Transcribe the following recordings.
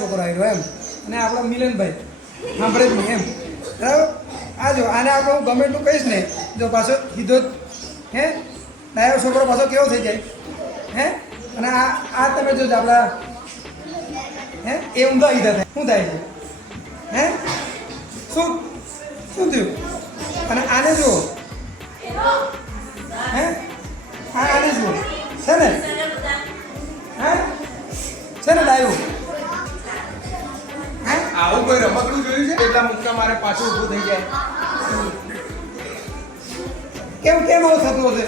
છોકરો આવ્યો એમ, અને આપણો મિલનભાઈ સાંભળે જ નહીં એમ, બરાબર. આ જો આને આપણે હું ગમે એટલું કહીશ ને, જો પાછો સીધો જ હે ડાયો છોકરો પાછો કેવો થઈ જાય હે. અને આ તમે જોજો આપણા હે એ ઊંધા સીધા થાય, શું થાય છે હે, શું શું થયું? અને આને જુઓ હે, આને જુઓ છે ને હે, છે ને ડાયું હે. આવું કોઈ રમકડું જોયું છે એટલા મુક્કા મારે પાછું ઊભું થઈ જાય? કેમ કેમ આવું થતું હશે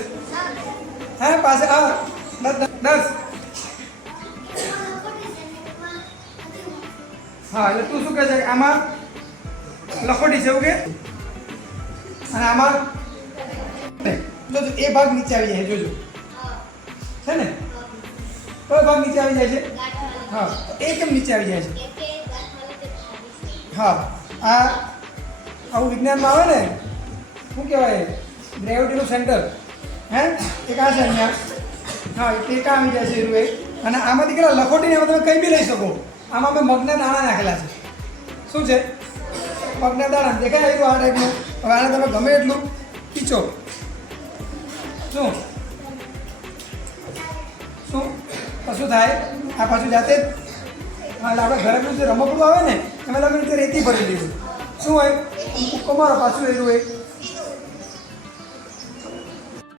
હે? પાસે આ 10 હા, એટલે તું શું કહે છે? આમાં લખોટી છે એવું કે, અને આમાં જોજો એ ભાગ નીચે આવી જાય, જોજો છે ને, કયો ભાગ નીચે આવી જાય છે? હા, એ કેમ નીચે આવી જાય છે? હા, આ આવું વિજ્ઞાનમાં આવે ને, શું કહેવાય, ગ્રેવિટીનું સેન્ટર હે, એક આ છે અહીંયા, હા એ કામ આવી જાય છે એનું એક. અને આમાંથી કેટલા લખોટીને તમે કંઈ બી લઈ શકો. આમાં મેં મગના દાણા નાખેલા છે. શું છે? મગના દાણા દેખાય આવ્યું આ ટાઈપનું. હવે આને તમે ગમે એટલું ખીચો, શું શું કશું થાય? આ પાછું જાતે જ એટલે આપણે ઘરેનું જે રમકડું આવે ને એમાં લગ્ન રીતે રેતી ભરી દીધું, શું હોય કમારો પાછું એનું એક